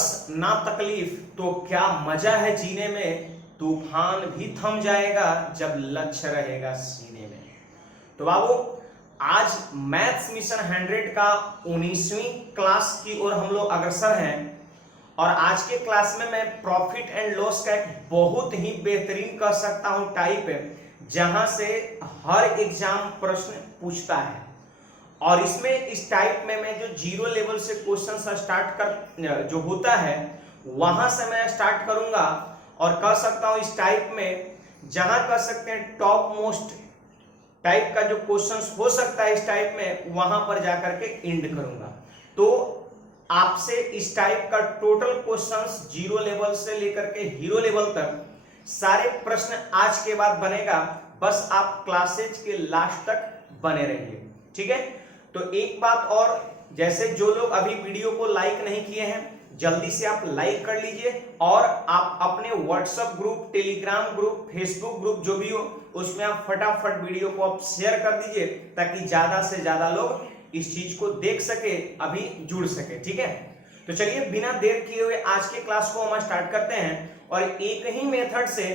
बस ना तकलीफ तो क्या मजा है जीने में, तूफान भी थम जाएगा जब लक्ष्य रहेगा सीने में। तो बाबू आज मैथ्स मिशन 100 का 19वीं क्लास की ओर हम लोग अग्रसर हैं और आज के क्लास में मैं प्रॉफिट एंड लॉस का एक बहुत ही बेहतरीन कह सकता हूं टाइप है जहां से हर एग्जाम प्रश्न पूछता है। और इसमें इस टाइप में मैं जो जीरो लेवल से क्वेश्चन स्टार्ट कर जो होता है वहां से मैं स्टार्ट करूंगा और कह सकता हूं इस टाइप में जहां कह सकते हैं टॉप मोस्ट टाइप का जो क्वेश्चंस हो सकता है इस टाइप में वहां पर जाकर के एंड करूंगा। तो आपसे इस टाइप का टोटल क्वेश्चंस जीरो लेवल से लेकर के हीरो लेवल तक सारे प्रश्न आज के बाद बनेगा, बस आप क्लासेज के लास्ट तक बने रहिए, ठीक है। तो एक बात और, जैसे जो लोग अभी वीडियो को लाइक नहीं किए हैं जल्दी से आप लाइक कर लीजिए और आप अपने WhatsApp group, Telegram group, Facebook group जो भी हो उसमें आप फटाफट वीडियो को आप शेयर कर दीजिए ताकि ज्यादा से ज्यादा लोग इस चीज को देख सके, अभी जुड़ सके, ठीक है। तो चलिए बिना देर किए हुए आज के क्लास को हम स्टार्ट करते हैं और एक ही मेथड से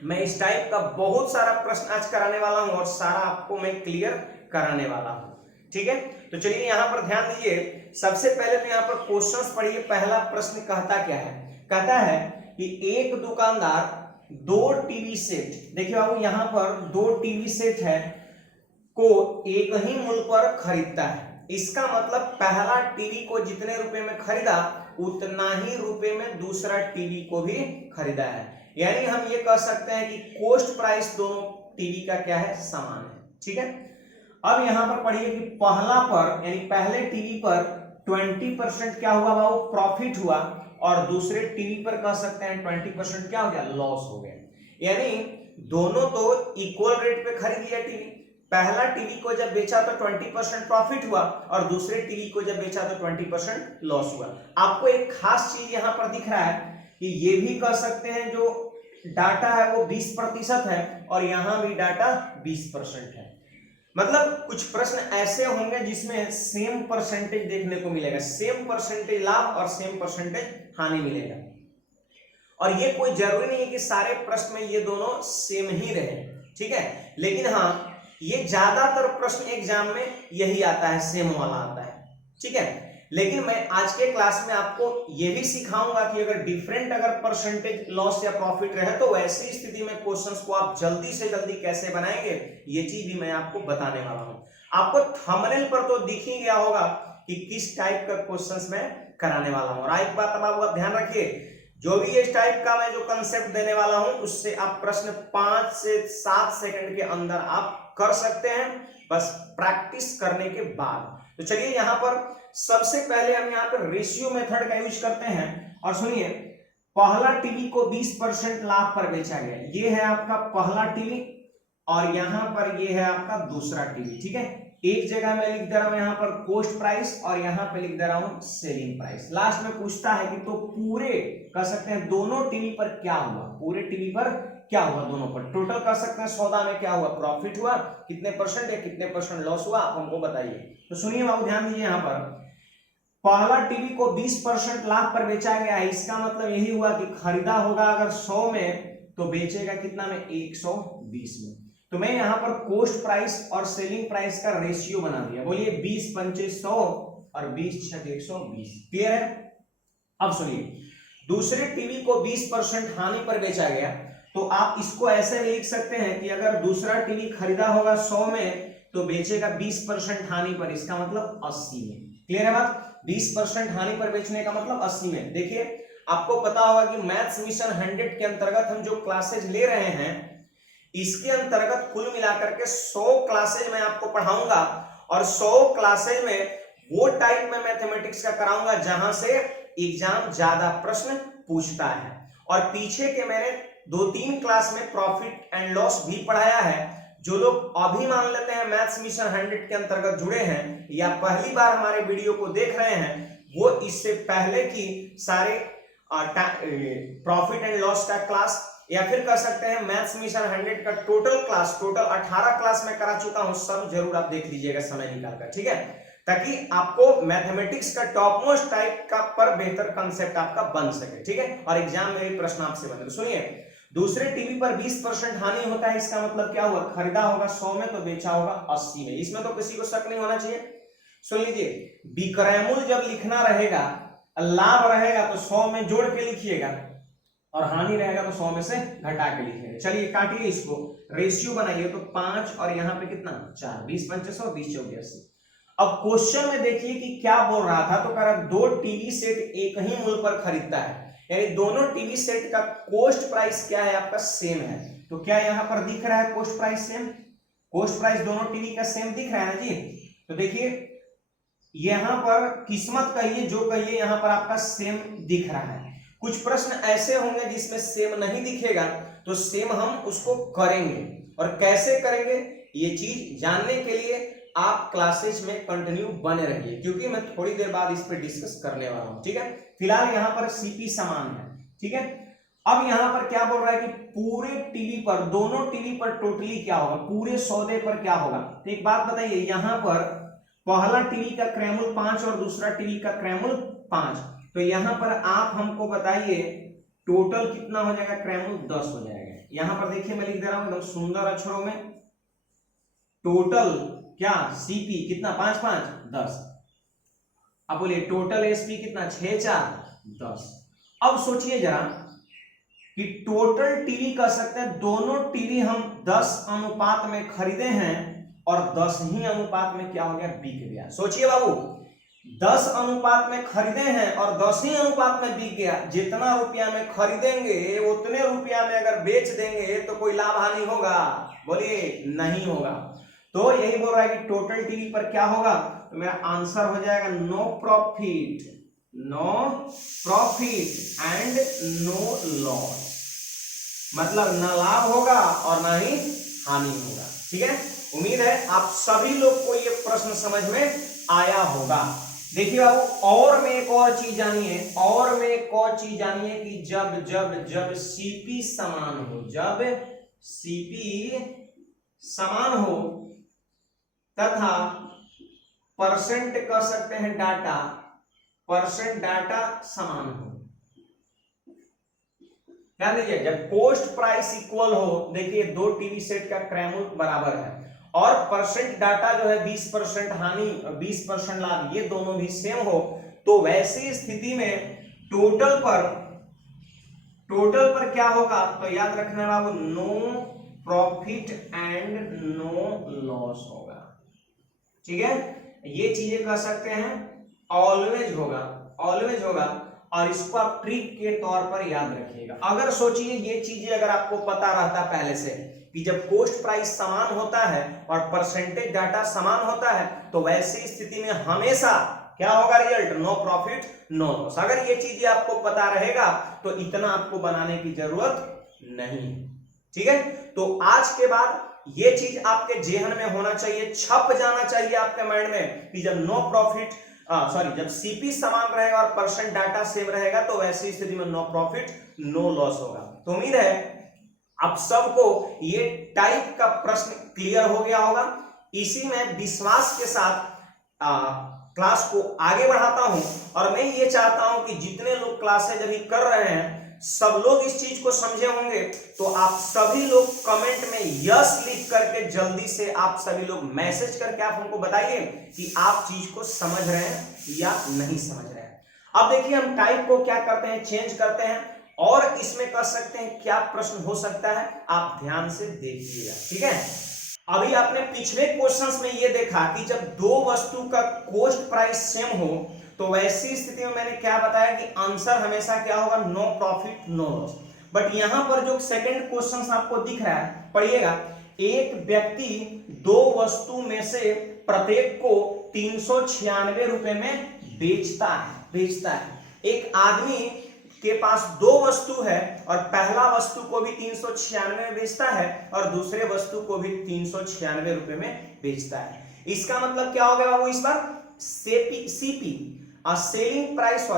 मैं इस टाइप का बहुत सारा प्रश्न आज कराने वाला हूं और सारा आपको मैं क्लियर कराने वाला हूं, ठीक है। तो चलिए यहां पर ध्यान दीजिए। सबसे पहले तो यहां पर क्वेश्चंस पढ़िए। पहला प्रश्न कहता क्या है, कहता है कि एक दुकानदार दो टीवी सेट, देखिए बाबू यहां पर दो टीवी सेट है को एक ही मूल्य पर खरीदता है। इसका मतलब पहला टीवी को जितने रुपए में खरीदा उतना ही रुपए में दूसरा टीवी को भी खरीदा है। यानी हम ये कह सकते हैं कि कॉस्ट प्राइस दोनों टीवी का क्या है, समान है, ठीक है। अब यहां पर पढ़िए कि पहला पर यानी पहले टीवी पर 20% क्या हुआ बाबू, प्रॉफिट हुआ और दूसरे टीवी पर कह सकते हैं 20% क्या हो गया, लॉस हो गया। यानी दोनों तो इक्वल रेट पे खरीद लिया टीवी। पहला टीवी को जब बेचा तो 20% प्रॉफिट हुआ और दूसरे टीवी को जब बेचा तो 20% लॉस हुआ। आपको एक खास चीज यहां पर दिख रहा है कि ये भी कह सकते हैं जो डाटा है वो 20% है और यहां भी डाटा 20% है। मतलब कुछ प्रश्न ऐसे होंगे जिसमें सेम परसेंटेज देखने को मिलेगा, सेम परसेंटेज लाभ और सेम परसेंटेज हानि मिलेगा। और ये कोई जरूरी नहीं है कि सारे प्रश्न में ये दोनों सेम ही रहे, ठीक है। लेकिन हाँ ये ज्यादातर प्रश्न एग्जाम में यही आता है, सेम वाला आता है, ठीक है। लेकिन मैं आज के क्लास में आपको ये भी सिखाऊंगा कि अगर डिफरेंट अगर परसेंटेज लॉस या प्रॉफिट रहे तो वैसी स्थिति में क्वेश्चंस को आप जल्दी से जल्दी कैसे बनाएंगे ये चीज भी मैं आपको बताने वाला हूं। आपको थंबनेल पर तो दिख ही गया होगा कि किस टाइप का क्वेश्चंस मैं कराने वाला हूं। और एक बात अब आप ध्यान रखिए, जो भी इस टाइप का मैं जो कंसेप्ट देने वाला हूं उससे आप प्रश्न 5 से 7 सेकंड के अंदर आप कर सकते हैं, बस प्रैक्टिस करने के बाद। तो चलिए यहां पर सबसे पहले हम यहां पर रेशियो मेथड का यूज करते हैं और सुनिए, पहला टीवी को 20% लाभ पर बेचा गया। ये है आपका पहला टीवी और यहां पर ये है आपका दूसरा टीवी, ठीक है। एक जगह मैं लिख दे रहा हूं यहां पर कॉस्ट प्राइस और यहां पे लिख दे रहा हूं सेलिंग प्राइस। लास्ट में पूछता है कि तो पूरे कह सकते हैं दोनों टीवी पर क्या हुआ, पूरे टीवी पर क्या हुआ, दोनों पर टोटल कर सकते हैं सौदा में क्या हुआ, प्रॉफिट हुआ कितने परसेंट या कितने परसेंट लॉस हुआ, आप हमको बताइए। तो सुनिए बाबू ध्यान दीजिए, यहां पर पहला टीवी को 20% लाभ पर बेचा गया है। इसका मतलब यही हुआ कि खरीदा होगा अगर 100 में तो बेचेगा कितना में, 120 में। तो मैं यहां पर कॉस्ट प्राइस और सेलिंग प्राइस का रेशियो बना दिया। बोलिए 20 पंचे 100 और 20 छक 120, क्लियर है। अब सुनिए, दूसरे टीवी को 20% हानि पर बेचा गया तो आप इसको ऐसे लिख सकते हैं कि अगर दूसरा टीवी खरीदा होगा 100 में तो बेचेगा 20% हानि पर, इसका मतलब 80 में। क्लियर है बात, 20% हानि पर बेचने का मतलब 80 में। देखिए आपको पता होगा कि मैथ्स मिशन 100 के अंतर्गत हम जो क्लासेज ले रहे हैं इसके अंतर्गत कुल मिलाकर के 100 क्लासेज मैं आपको पढ़ाऊंगा और 100 क्लासेज में वो टाइप में मैथमेटिक्स का कराऊंगा जहां से एग्जाम ज्यादा प्रश्न पूछता है। और पीछे के मैंने 2-3 क्लास में प्रॉफिट एंड लॉस भी पढ़ाया है। जो लोग अभी मान लेते हैं मैथ्स मिशन 100 के अंतर्गत जुड़े हैं या पहली बार हमारे वीडियो को देख रहे हैं वो इससे पहले की सारे प्रॉफिट एंड लॉस का क्लास या फिर कह सकते हैं मैथ्स मिशन 100 का टोटल 18 क्लास में करा चुका हूं, सब जरूर आप देख लीजिएगा समय निकालकर, ठीक है। ताकि आपको मैथमेटिक्स का टॉप मोस्ट टाइप का पर बेहतर कंसेप्ट आपका बन सके, ठीक है, और एग्जाम में भी प्रश्न आपसे बने। सुनिए, दूसरे टीवी पर 20% हानि होता है, इसका मतलब क्या हुआ, खरीदा होगा 100 में तो बेचा होगा 80 में, इसमें तो किसी को शक नहीं होना चाहिए। सुन लीजिए, विक्रयमूल्य जब लिखना रहेगा, लाभ रहेगा तो 100 में जोड़ के लिखिएगा और हानि रहेगा तो 100 में से घटा के लिखिएगा। चलिए काटिए इसको, रेशियो बनाइए, तो 5 और यहाँ पे कितना 4, 20 पंचे 100, 20 चौके 80। अब क्वेश्चन में देखिए कि क्या बोल रहा था, तो कह रहा दो टीवी सेट एक ही मूल्य पर खरीदता है, यानी दोनों टीवी सेट का कॉस्ट प्राइस क्या है आपका सेम है। तो क्या यहाँ पर दिख रहा है cost price same, cost price दोनों टीवी का सेम दिख रहा है ना जी। तो देखिए यहां पर किस्मत कहिए जो कहिए, यहां पर आपका सेम दिख रहा है। कुछ प्रश्न ऐसे होंगे जिसमें सेम नहीं दिखेगा, तो सेम हम उसको करेंगे, और कैसे करेंगे ये चीज जानने के लिए आप क्लासेस में कंटिन्यू बने रहिए, क्योंकि मैं थोड़ी देर बाद इस पे डिस्कस करने वाला हूं, ठीक है। फिलहाल यहां पर सीपी समान है, ठीक है। अब यहां पर क्या बोल रहा है कि पूरे टीवी पर, दोनों टीवी पर टोटली क्या होगा, पूरे सौदे पर क्या होगा। तो एक बात बताइए, यहां पर पहला टीवी का क्रयमूल्य 5 और दूसरा टीवी का क्रयमूल्य 5, तो यहां पर आप हमको बताइए टोटल कितना हो जाएगा, क्रयमूल्य 10 हो जाएगा। यहां पर देखिए मैं लिख दे रहा हूं एकदम सुंदर अक्षरों में, टोटल क्या सीपी कितना 5 5 10। अब बोलिए टोटल एसपी कितना 6 4 10। अब सोचिए जरा कि टोटल टीवी कह सकते हैं दोनों टीवी हम 10 अनुपात में खरीदे हैं और 10 ही अनुपात में क्या हो गया, बिक गया। सोचिए बाबू, 10 अनुपात में खरीदे हैं और 10 ही अनुपात में बिक गया। जितना रुपया में खरीदेंगे उतने रुपया में अगर बेच देंगे तो कोई लाभ हानि होगा, बोलिए नहीं होगा। तो यही बोल रहा है कि टोटल टीवी पर क्या होगा, तो मेरा आंसर हो जाएगा no profit, no profit and no loss, मतलब न लाभ होगा और ना ही हानि होगा, ठीक है। उम्मीद है आप सभी लोग को ये प्रश्न समझ में आया होगा। देखिए बाबू, और में एक और चीज जानिए, और में एक और चीज जानिए कि जब जब जब सीपी समान हो, जब सीपी समान हो तथा परसेंट कह सकते हैं डाटा, परसेंट डाटा समान हो। ध्यान दीजिए, जब कॉस्ट प्राइस इक्वल हो, देखिए दो टीवी सेट का क्रयमूल्य बराबर है और परसेंट डाटा जो है 20% हानि 20% लाभ, ये दोनों भी सेम हो, तो वैसी स्थिति में टोटल पर क्या होगा, तो याद रखना बाबू no profit and no loss होगा, ठीक है। ये चीजें कह सकते हैं ऑलवेज होगा, ऑलवेज होगा, और इसको आप ट्रिक के तौर पर याद रखिएगा। अगर सोचिए ये चीजें अगर आपको पता रहता पहले से कि जब कॉस्ट प्राइस समान होता है और परसेंटेज डाटा समान होता है, तो वैसी स्थिति में हमेशा क्या होगा result, no profit no loss. अगर ये चीजें आपको पता रहेगा तो इतना आपको बनाने की जरूरत नहीं, ठीक है। तो आज के बाद ये चीज आपके जेहन में होना चाहिए, छप जाना चाहिए आपके माइंड में कि जब नो प्रॉफिट जब सीपी समान रहेगा और परसेंट डाटा सेम रहेगा तो वैसी स्थिति में नो प्रॉफिट नो लॉस होगा। तो उम्मीद है आप सबको ये टाइप का प्रश्न क्लियर हो गया होगा। इसी में विश्वास के साथ क्लास को आगे बढ़ाता हूं, और मैं ये चाहता हूं कि जितने लोग क्लासेज अभी कर रहे हैं सब लोग इस चीज को समझे होंगे, तो आप सभी लोग कमेंट में यस लिख करके जल्दी से आप सभी लोग मैसेज करके आप हमको बताइए कि आप चीज को समझ रहे हैं या नहीं समझ रहे हैं। अब देखिए हम टाइप को क्या करते हैं, चेंज करते हैं, और इसमें कर सकते हैं क्या प्रश्न हो सकता है, आप ध्यान से देखिएगा, ठीक है। अभी आपने पिछले क्वेश्चंस में ये देखा कि जब दो वस्तु का कॉस्ट प्राइस सेम हो तो वैसी स्थिति में मैंने क्या बताया कि आंसर हमेशा क्या होगा, no profit no loss. But यहां पर जो सेकंड क्वेश्चन आपको दिख रहा है, पढ़िएगा, एक व्यक्ति दो वस्तु में से प्रत्येक को 396 रुपए में बेचता है। एक आदमी के पास दो वस्तु है और पहला वस्तु को भी 396 में बेचता है और दूसरे वस्तु को भी 396 रुपए में बेचता है। इसका मतलब क्या हो गया बाबू, इस बार CP selling price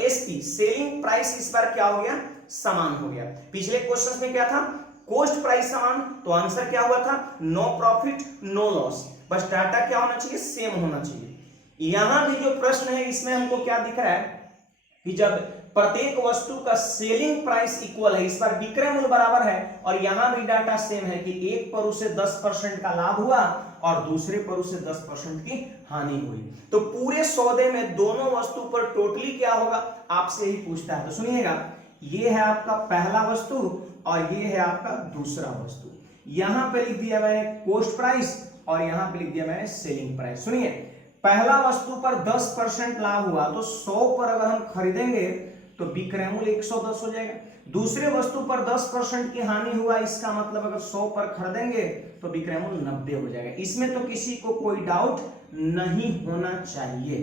SP selling price इस बार क्या हो गया, समान हो गया। पिछले क्वेश्चन में क्या था, कॉस्ट प्राइस समान, तो आंसर क्या हुआ था, नो प्रॉफिट नो लॉस। बस डाटा क्या होना चाहिए, सेम होना चाहिए। यहां भी जो प्रश्न है इसमें हमको क्या दिख रहा है कि जब प्रत्येक वस्तु का सेलिंग प्राइस इक्वल है, इस बार विक्रय मूल्य बराबर है, और यहां भी डाटा सेम है कि एक पर उसे 10% का लाभ हुआ और दूसरे पर उसे 10% की हानि हुई, तो पूरे सौदे में दोनों वस्तु पर टोटली क्या होगा, आपसे ही पूछता है। तो सुनिएगा, ये है आपका पहला वस्तु और ये है आपका दूसरा वस्तु। यहां पे लिख दिया मैंने कॉस्ट प्राइस और यहां पे लिख दिया मैंने सेलिंग प्राइस। सुनिए, पहला वस्तु पर 10% लाभ हुआ तो 100 पर अगर हम खरीदेंगे तो विक्रय मूल्य 110 हो जाएगा। दूसरे वस्तु पर 10% की हानि हुआ, इसका मतलब अगर 100 पर खरीदेंगे तो विक्रय मूल्य 90 हो जाएगा। इसमें तो किसी को कोई डाउट नहीं होना चाहिए,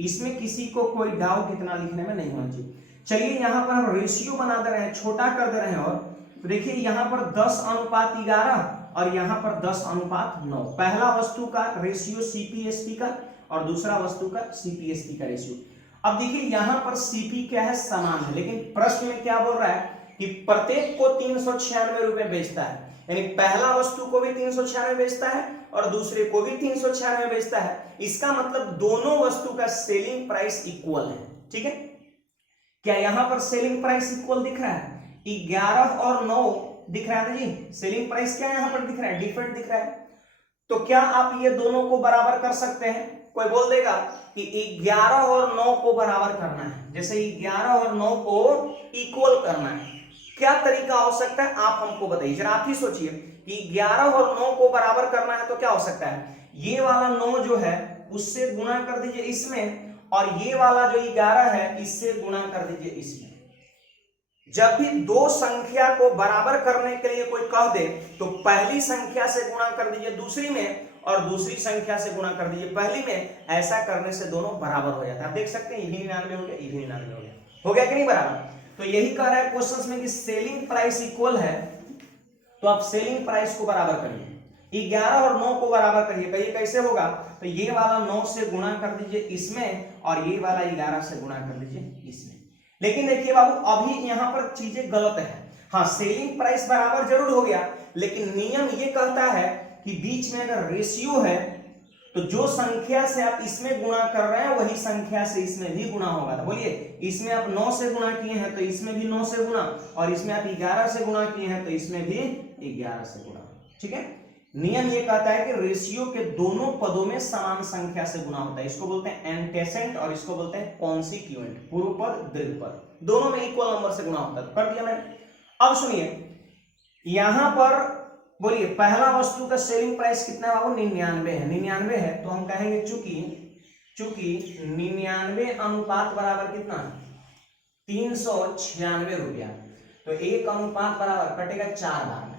इसमें किसी को कोई डाउट इतना लिखने में नहीं होना चाहिए। चलिए यहां पर हम रेशियो बना दे रहे हैं, छोटा कर दे रहे हैं, और तो देखिए यहां पर 10:11 और यहां पर 10:9। पहला वस्तु का रेशियो सीपीएसपी का और दूसरा वस्तु का सीपीएसपी का रेशियो। अब देखिए यहां पर सीपी क्या है, समान है, लेकिन प्रश्न में क्या बोल रहा है कि प्रत्येक को 396 रुपए बेचता है, यानी पहला वस्तु को भी 396 बेचता है और दूसरे को भी 396 बेचता है। इसका मतलब दोनों वस्तु का सेलिंग प्राइस इक्वल है। ठीक है, क्या यहां पर सेलिंग प्राइस इक्वल दिख रहा है? 11 और 9 दिख रहा है जी। सेलिंग प्राइस क्या यहां पर दिख रहा है, डिफरेंट दिख रहा है। तो क्या आप ये दोनों को बराबर कर सकते हैं? कोई बोल देगा कि 11 और 9 को बराबर करना है, जैसे 11 और 9 को इक्वल करना है, क्या तरीका हो सकता है, आप हमको बताइए। जरा आप ही सोचिए कि 11 और 9 को बराबर करना है तो क्या हो सकता है, ये वाला 9 जो है उससे गुणा कर दीजिए इसमें, और ये वाला जो 11 है इससे गुणा कर दीजिए इसमें। जब भी दो संख्या को बराबर करने के लिए कोई कह दे तो पहली संख्या से गुणा कर दीजिए दूसरी में, और दूसरी संख्या से गुणा कर दीजिए पहली में। ऐसा करने से दोनों बराबर हो जाता है। आप देख सकते हैं, ये भी 99 हो गया, ये भी 99 हो गया, हो गया कि नहीं बराबर? तो यही कह रहा है क्वेश्चन में कि सेलिंग प्राइस इक्वल है, तो आप सेलिंग प्राइस को बराबर करिए, 11 और 9 को बराबर करिए। कहिए कैसे होगा, तो ये वाला 9 से गुणा कर दीजिए इसमें, और ये वाला 11 से गुणा कर दीजिए इसमें। लेकिन देखिए बाबू, अभी यहां पर चीजें गलत है। हाँ, सेलिंग प्राइस बराबर जरूर हो गया, लेकिन नियम ये कहता है कि बीच में अगर रेशियो है तो जो संख्या से आप इसमें गुणा कर रहे हैं वही संख्या से इसमें भी गुणा होगा। तो बोलिए, इसमें आप 9 से गुणा किए हैं तो इसमें भी 9 से गुणा, और इसमें आप 11 से गुणा किए हैं तो इसमें भी 11 से गुणा। ठीक है, नियम ये कहता है कि रेशियो के दोनों पदों में समान संख्या से गुणा होता है। इसको बोलते हैं एंटेसेंट और इसको बोलते हैं कॉन्सिक्वेंट, पूर्व पद दीर्घ पद, दोनों में इक्वल नंबर से गुणा होता है। कर दिया मैंने। अब सुनिए, यहां पर बोलिए पहला वस्तु का सेलिंग प्राइस कितना है, वो 99 है। 99 है तो हम कहेंगे चूंकि 99 अनुपात बराबर कितना, 396 रुपया, तो 1 अनुपात बराबर कटेगा 4 बार में।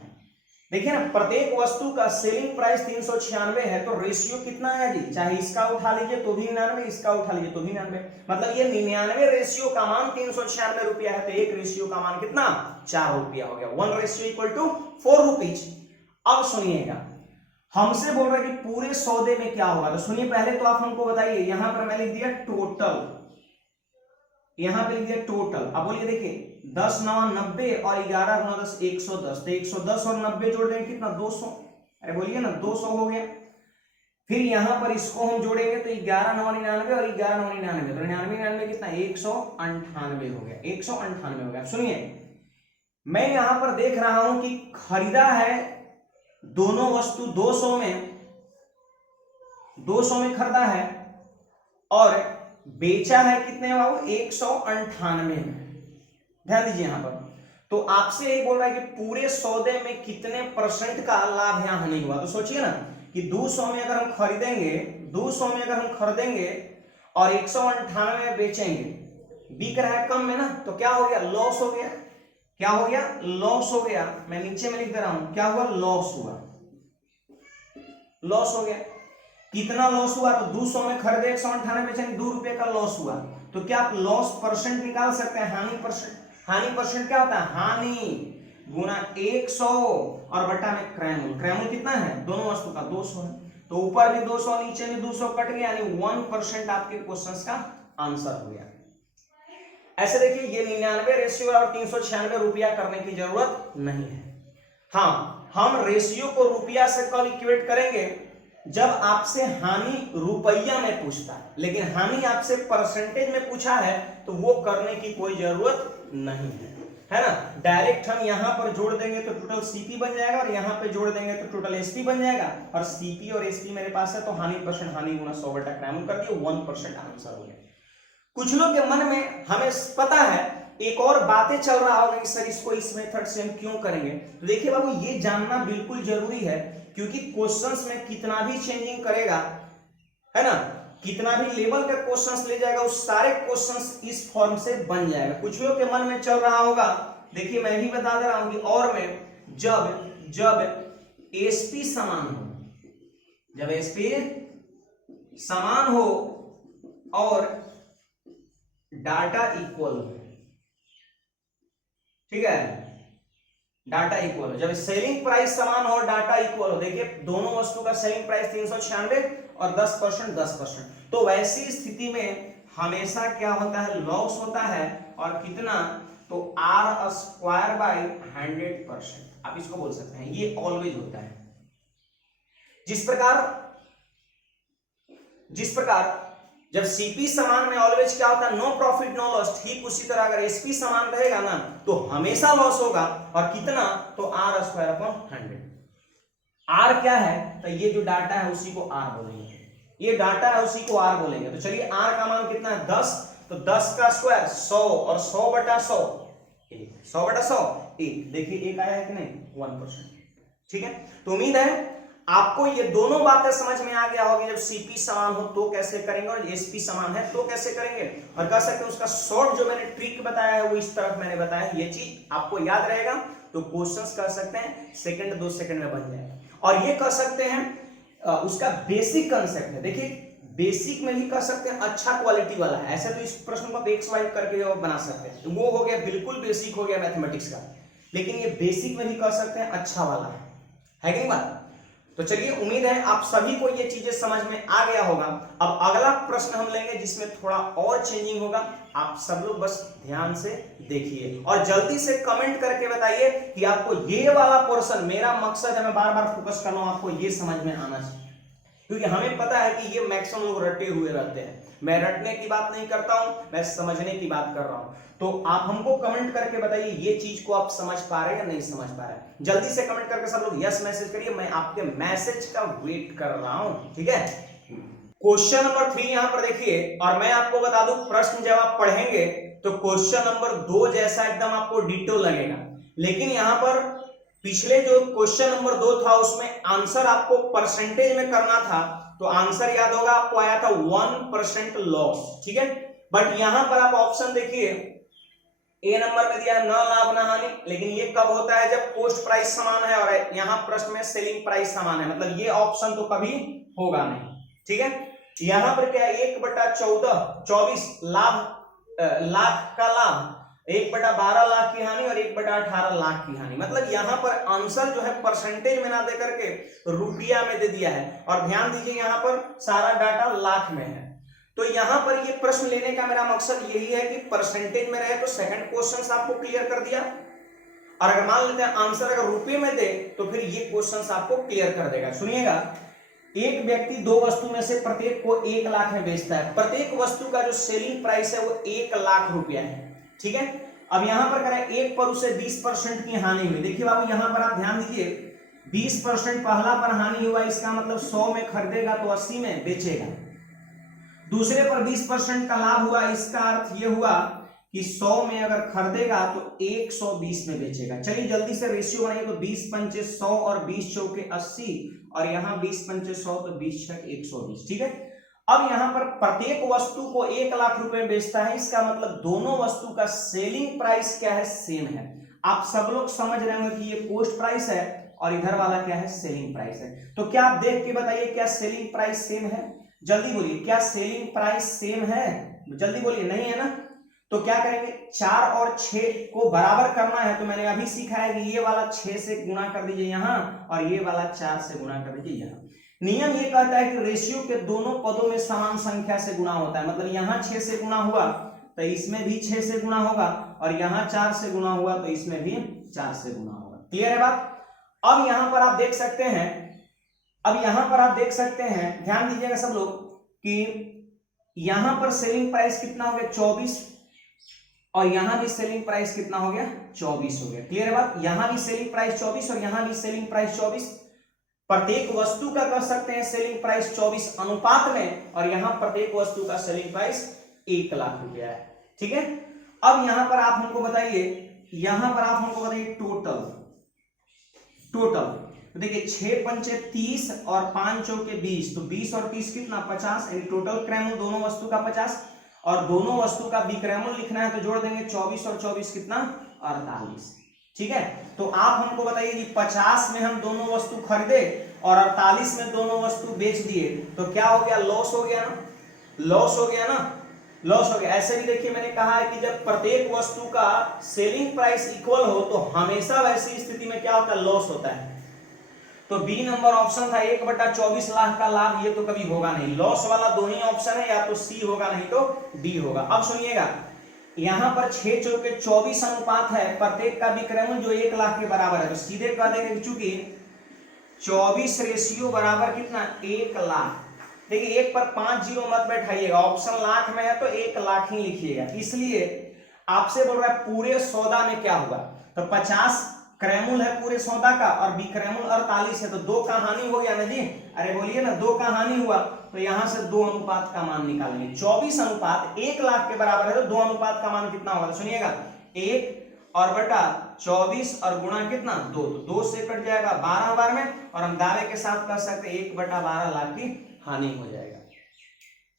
देखिए ना, प्रत्येक वस्तु का सेलिंग प्राइस 396 है, तो रेशियो कितना है जी, चाहे इसका उठा लीजिए तो भी 99, इसका उठा लीजिए तो भी 99, मतलब ये 99 रेशियो का मान 396 रुपया है, तो एक रेशियो का मान कितना, 4 रुपया हो गया। 1 रेशियो इक्वल टू 4 रुपीज। अब सुनिएगा, हमसे बोल रहा है कि पूरे सौदे में क्या होगा, तो सुनिए पहले तो आप हमको बताइए। यहां पर मैं लिख दिया टोटल, यहां पे लिख दिया टोटल। अब बोलिए, देखिए 10 9 90 और 11 9 10 110, तो 110 और 90 जोड़ देंगे कितना, 200। अरे बोलिए ना, 200 हो गया। फिर यहां पर इसको हम जोड़ेंगे तो 11 9 99 और 11 9 99, तो 99 99 कितना, 198 हो गया, 198 हो गया। सुनिए, मैं यहां पर देख रहा हूं कि खरीदा है दोनों वस्तु 200 में खरीदा है, और बेचा है कितने बाबू, 198 में। ध्यान दीजिए यहां पर, तो आपसे यही बोल रहा है कि पूरे सौदे में कितने % का लाभ यहां हानि हुआ। तो सोचिए ना कि 200 में अगर हम खरीदेंगे, 200 में अगर हम खरीदेंगे और 198 में बेचेंगे, बिक रहा है कम में ना, तो क्या हो गया, लॉस हो गया। क्या हो गया, लॉस हो गया। मैं नीचे में लिख दे रहा हूं, क्या हुआ, लॉस हुआ, लॉस हो गया। कितना लॉस हुआ, तो 200 में खरीदे 198 बेचेंगे, 2 रुपए का लॉस हुआ। तो क्या आप लॉस % निकाल सकते हैं, हानि %। हानि % क्या होता है, हानि गुना 100 और बटा में क्रय मूल्य। क्रय मूल्य कितना है, दोनों वस्तु का 200 है, तो ऊपर भी 200 नीचे भी 200 कट गया, यानी 1% आपके क्वेश्चन का आंसर हो गया। ऐसे देखिए, ये 99 रेशियो और 396 रुपया करने की जरूरत नहीं है। हाँ, हम रेशियो को रुपया से कब इक्वेट करेंगे, जब आपसे हानि रुपया में पूछता है, लेकिन हानि आपसे परसेंटेज में पूछा है तो वो करने की कोई जरूरत नहीं है ना। डायरेक्ट हम यहां पर जोड़ देंगे तो टोटल सीपी बन जाएगा और यहां पे जोड़ देंगे तो टोटल एसपी बन जाएगा, और सीपी और एसपी मेरे पास है तो हानि परसेंट हानि गुना 100/100 कर दिए, 1% आंसर हो गया। कुछ लोग के मन में हमें पता है एक और बातें चल रहा होगा कि सर इसको इस मेथड से हम क्यों करेंगे। तो देखिए बाबू, ये जानना बिल्कुल जरूरी है, क्योंकि क्वेश्चंस में कितना भी चेंजिंग करेगा, है ना, कितना भी लेवल का क्वेश्चंस ले जाएगा, उस सारे क्वेश्चंस इस फॉर्म से बन जाएगा। कुछ लोग के मन में चल रहा होगा, देखिए मैं भी बता दे रहा हूं कि और में जब एसपी समान हो, जब एसपी समान हो और डाटा इक्वल हो, ठीक है, डाटा इक्वल हो, जब सेलिंग प्राइस समान हो, डाटा इक्वल हो, देखिए दोनों वस्तु का सेलिंग प्राइस 396 और 10%, तो वैसी स्थिति में हमेशा क्या होता है, लॉस होता है, और कितना, तो r²/100%, आप इसको बोल सकते हैं, ये ऑलवेज होता है। जिस प्रकार जब सीपी समान में ऑलवेज क्या होता है, नो प्रॉफिट नो लॉस, ठीक उसी तरह अगर एसपी समान रहेगा ना तो हमेशा लॉस होगा, और कितना, तो r²/100। r क्या है, तो ये जो डाटा है उसी को r बोलेंगे, ये डाटा है उसी को r बोलेंगे। तो चलिए r का मान कितना है, 10, तो 10 का स्क्वायर 100, और 100/100 100/100 1, देखिए एक आया है कि नहीं, 1%, ठीक है। तो उम्मीद है आपको ये दोनों बातें समझ में आ गया होगी, जब सीपी समान हो तो कैसे करेंगे और एसपी समान है तो कैसे करेंगे, और कह सकते हैं उसका शॉर्ट जो मैंने ट्रिक बताया है वो इस तरफ मैंने बताया है, ये चीज आपको याद रहेगा तो क्वेश्चंस कर सकते हैं सेकंड 2 सेकंड में बन जाएगा। और ये कर सकते हैं उसका बेसिक कंसेप्ट है, देखिए बेसिक में भी कर सकते हैं, अच्छा क्वालिटी वाला है, ऐसे तो इस प्रश्न को एक्स वाई करके बना सकते हैं, तो वो हो गया बिल्कुल बेसिक हो गया मैथमेटिक्स का, लेकिन ये बेसिक में भी कर सकते हैं, अच्छा वाला है कि नहीं बात। तो चलिए उम्मीद है आप सभी को ये चीजें समझ में आ गया होगा। अब अगला प्रश्न हम लेंगे जिसमें थोड़ा और चेंजिंग होगा, आप सब लोग बस ध्यान से देखिए और जल्दी से कमेंट करके बताइए कि आपको ये वाला पोर्शन, मेरा मकसद है मैं बार बार फोकस कर रहा हूं, आपको ये समझ में आना चाहिए, क्योंकि हमें पता है कि ये मैक्सिमम लोग रटे हुए रहते हैं। मैं रटने की बात नहीं करता हूं, मैं समझने की बात कर रहा हूं। तो आप हमको कमेंट करके बताइए ये चीज को आप समझ पा रहे हैं या नहीं समझ पा रहे हैं। जल्दी से कमेंट करके सब लोग यस मैसेज करिए, मैं आपके मैसेज का वेट कर रहा हूं, ठीक है। क्वेश्चन नंबर 3 यहां पर देखिए, और मैं आपको बता दूं प्रश्न जब आप पढ़ेंगे तो क्वेश्चन नंबर 2 जैसा एकदम आपको डिटो लगेगा, लेकिन यहां पर पिछले जो क्वेश्चन नंबर 2 था उसमें आंसर आपको परसेंटेज में करना था, तो आंसर याद होगा आपको आया था 1% लॉस, ठीक है। बट यहां पर आप ऑप्शन देखिए, ए नंबर में दिया है न लाभ न हानि, लेकिन ये कब होता है जब कॉस्ट प्राइस समान है और यहां प्रश्न में सेलिंग प्राइस समान है, मतलब ये ऑप्शन तो कभी होगा नहीं, ठीक है। यहां पर क्या है 1/14 24 लाख का लाभ, 1/12 लाख की हानि और 1/18 लाख की हानि, मतलब यहां पर आंसर जो है परसेंटेज में ना दे करके रुपया में दे दिया है, और ध्यान दीजिए यहां पर सारा डाटा लाख में है। तो यहां पर ये प्रश्न लेने का मेरा मकसद यही है कि परसेंटेज में रहे तो सेकंड क्वेश्चन आपको क्लियर कर दिया, और अगर मान लेते हैं आंसर अगर रुपये में दे तो फिर ये क्वेश्चन आपको क्लियर कर देगा। सुनिएगा, एक व्यक्ति 2 वस्तु में से प्रत्येक को 1 लाख में बेचता है, प्रत्येक वस्तु का जो सेलिंग प्राइस है वो 1 लाख रुपया है, ठीक है। अब यहां पर करें 1 पर उसे 20% की हानि हुई, देखिए बाबू यहां पर आप ध्यान दीजिए 20% पहला पर हानि हुआ, इसका मतलब 100 में खरीदेगा तो 80 में बेचेगा। दूसरे पर 20% का लाभ हुआ, इसका अर्थ यह हुआ कि 100 में अगर खरीदेगा तो 120 में बेचेगा। चलिए जल्दी से रेशियो बनाइए, तो 20 पंचे 100 और 20 चौके 80, और यहाँ 20 पंचे 100 तो 20 छक 120, ठीक है। अब यहाँ पर प्रत्येक वस्तु को 1 लाख रुपए में बेचता है, इसका मतलब दोनों वस्तु का सेलिंग प्राइस क्या है, सेम है। आप सब लोग समझ रहे होंगे कि ये कॉस्ट प्राइस है और इधर वाला क्या है, सेलिंग प्राइस है। तो क्या आप देख के बताइए क्या सेलिंग प्राइस सेम है, जल्दी बोलिए क्या सेलिंग प्राइस सेम है, जल्दी बोलिए नहीं है ना। तो क्या करेंगे 4 और 6 को बराबर करना है, तो मैंने अभी सीखा है कि ये वाला 6 से गुणा कर दीजिए यहाँ, और ये वाला 4 से गुणा कर दीजिए यहाँ। नियम ये कहता है कि रेशियो के दोनों पदों में समान संख्या से गुणा होता है, मतलब यहाँ 6 से गुणा हुआ तो इसमें भी 6 से गुणा होगा, और यहाँ 4 से गुणा हुआ तो इसमें भी 4 से गुणा होगा। क्लियर है बात। अब यहाँ पर आप देख सकते हैं अब यहां पर आप देख सकते हैं, ध्यान दीजिएगा सब लोग, कि यहां पर सेलिंग प्राइस कितना हो गया 24, और यहां भी सेलिंग प्राइस कितना हो गया 24 हो गया। क्लियर है बात? यहां भी सेलिंग प्राइस 24 और यहां भी सेलिंग प्राइस 24। प्रत्येक वस्तु का कर सकते हैं सेलिंग प्राइस 24 अनुपात में, और यहां प्रत्येक वस्तु का सेलिंग प्राइस 1 लाख रुपया है। ठीक है, अब यहां पर आप हमको बताइए, टोटल तो देखिए 6 पंचे 30 और 5 चौके 20, तो 20 और 30 कितना 50, यानी टोटल क्रयमूल्य दोनों वस्तु का 50, और दोनों वस्तु का विक्रयमूल्य लिखना है तो जोड़ देंगे 24 और 24 कितना 48। ठीक है, तो आप हमको बताइए कि 50 में हम दोनों वस्तु खरीदे और 48 में दोनों वस्तु बेच दिए, तो क्या हो गया? लॉस हो गया ना, लॉस हो गया। ऐसे भी देखिए मैंने कहा है कि जब प्रत्येक वस्तु का सेलिंग प्राइस इक्वल हो तो हमेशा वैसी स्थिति में क्या होता है? लॉस होता है। तो बी नंबर ऑप्शन था 1/24 लाख का लाभ, ये तो कभी होगा नहीं। लॉस वाला दो ही ऑप्शन है, या तो सी होगा नहीं तो डी होगा। अब सुनिएगा, यहां पर 6 चौके 24 अनुपात है, प्रत्येक का विक्रयमूल्य जो 1 लाख के बराबर है, तो सीधे कह देंगे चूंकि 24 रेशियो बराबर कितना 1 लाख। देखिए 1 पर 5 जीरो मत बैठाइएगा, ऑप्शन लाख में है तो 1 लाख ही लिखिएगा। इसलिए आपसे बोल रहा है पूरे सौदा में क्या होगा, तो 50 क्रयमूल्य है पूरे सौदा का और विक्रयमूल्य 48 है, तो 2 का हानि हो गया ना जी। अरे बोलिए ना, 2 का हानि हुआ, तो यहां से 2 अनुपात का मान निकालेंगे। 24 अनुपात 1 लाख के बराबर है, तो 2 अनुपात का मान कितना होगा? तो सुनिएगा 1 और बटा 24 और गुणा कितना 2, तो 2 से कट जाएगा 12 बार में, और हम दावे के साथ कह सकते 1/12 लाख की हानि हो जाएगा।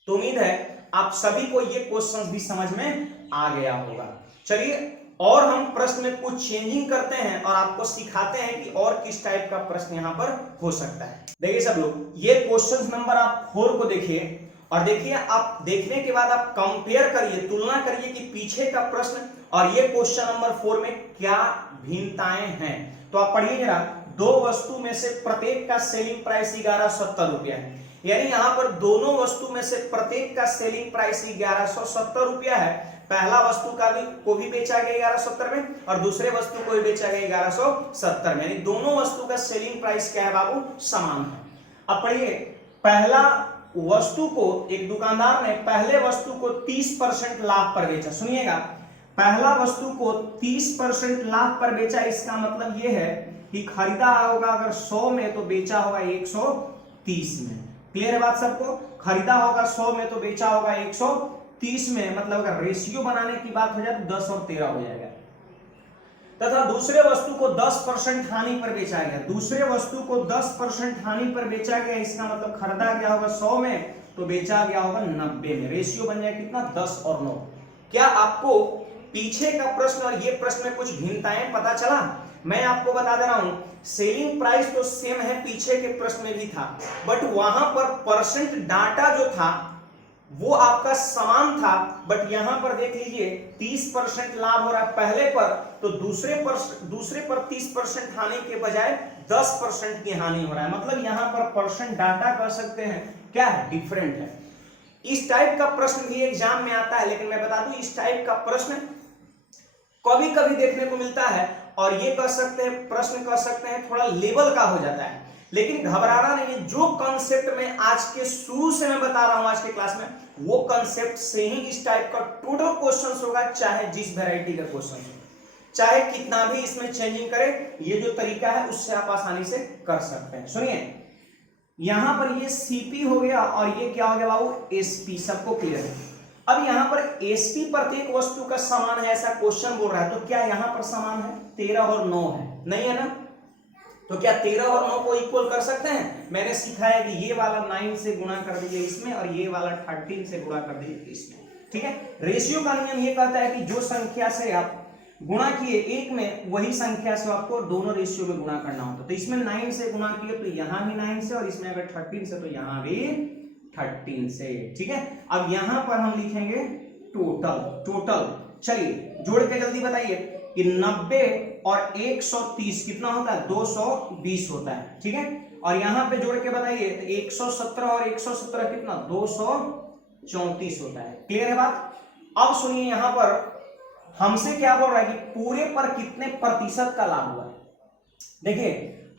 तो उम्मीद है आप सभी को ये क्वेश्चन भी समझ में आ गया होगा। चलिए और हम प्रश्न में कुछ चेंजिंग करते हैं और आपको सिखाते हैं कि और किस टाइप का प्रश्न यहाँ पर हो सकता है। देखिए सब लोग, ये क्वेश्चन नंबर आप 4 को देखिए, और देखिए आप देखने के बाद आप कंपेयर करिए, तुलना करिए कि पीछे का प्रश्न और ये क्वेश्चन नंबर 4 में क्या भिन्नताएं हैं। तो आप पढ़िए जरा, 2 वस्तु में से प्रत्येक का सेलिंग प्राइस 1170 रुपया है, यानी यहाँ पर दोनों वस्तु में से प्रत्येक का सेलिंग प्राइस 1170 रुपया है। पहला वस्तु को भी बेचा गया 1170 में और दूसरे वस्तु को भी बेचा गया 1170 में, यानी दोनों वस्तु का सेलिंग प्राइस क्या है बाबू? समान है। अब पढ़िए, पहला वस्तु को एक दुकानदार ने पहले वस्तु को 30% लाभ पर बेचा। सुनिएगा, पहला वस्तु को 30% लाभ पर बेचा, इसका मतलब यह है कि खरीदा होगा अगर 100 में तो बेचा होगा 130 में। क्लियर है बात सबको? खरीदा होगा 100 में तो बेचा होगा 130 में, मतलब अगर रेशियो बनाने की बात हो जाए तो 10 और 13 हो जाएगा। तथा दूसरे वस्तु को 10% हानि पर बेचा गया, दूसरे वस्तु को 10% हानि पर बेचा गया, इसका मतलब खरीदा गया होगा 100 में तो बेचा गया होगा 90 में। रेशियो बन जाएगा कितना? 10 और 9। क्या आपको पीछे का प्रश्न और ये प्रश्न में कुछ भिन्नताएं पता चला? मैं आपको बता दे रहा हूं, सेलिंग प्राइस तो सेम है, पीछे के प्रश्न में भी था, बट वहां पर परसेंट डाटा जो था वो आपका समान था। बट यहां पर देख लीजिए 30% लाभ हो रहा है पहले पर, तो दूसरे पर 30% हानि के बजाय 10% की हानि हो रहा है। मतलब यहां पर परसेंट डाटा कह सकते हैं क्या है? डिफरेंट है। इस टाइप का प्रश्न भी एग्जाम में आता है, लेकिन मैं बता दूं इस टाइप का प्रश्न कभी कभी देखने को मिलता है, और ये कह सकते हैं प्रश्न कह सकते हैं थोड़ा लेवल का हो जाता है। लेकिन घबराना नहीं है, जो कॉन्सेप्ट में आज के शुरू से मैं बता रहा हूं आज के क्लास में, वो कॉन्सेप्ट से ही इस टाइप का टोटल क्वेश्चन होगा, चाहे जिस वैरायटी का क्वेश्चन हो, चाहे कितना भी इसमें चेंजिंग करे, ये जो तरीका है उससे आप आसानी से कर सकते हैं। सुनिए, यहां पर ये सीपी हो गया और ये क्या हो गया बाबू? एसपी। सबको क्लियर है? अब यहां पर एसपी प्रत्येक वस्तु का समान है ऐसा क्वेश्चन बोल रहा है, तो क्या यहां पर समान है? 13 और 9 है, नहीं है ना? तो क्या 13 और 9 को इक्वल कर सकते हैं? मैंने सिखाया कि ये वाला 9 से गुणा कर दीजिए इसमें, और ये वाला 13 से गुणा कर दीजिए इसमें। ठीक है, रेशियो का नियम ये कहता है कि जो संख्या से आप गुणा किए एक में, वही संख्या से आपको दोनों रेशियो में गुणा करना होता है। तो इसमें 9 से गुणा किए तो यहां भी 9 से, और इसमें अगर 13 से तो यहां भी 13 से। ठीक है, अब यहां पर हम लिखेंगे टोटल। चलिए जोड़ के जल्दी बताइए कि 90 और 130 कितना होता है? 220 होता है। ठीक है, और यहां पे जोड़ के बताइए 117 और 117 कितना? 234 होता है। क्लियर है बात? अब सुनिए, यहां पर हमसे क्या बोल रहा है कि पूरे पर कितने प्रतिशत का लाभ हुआ है। देखिए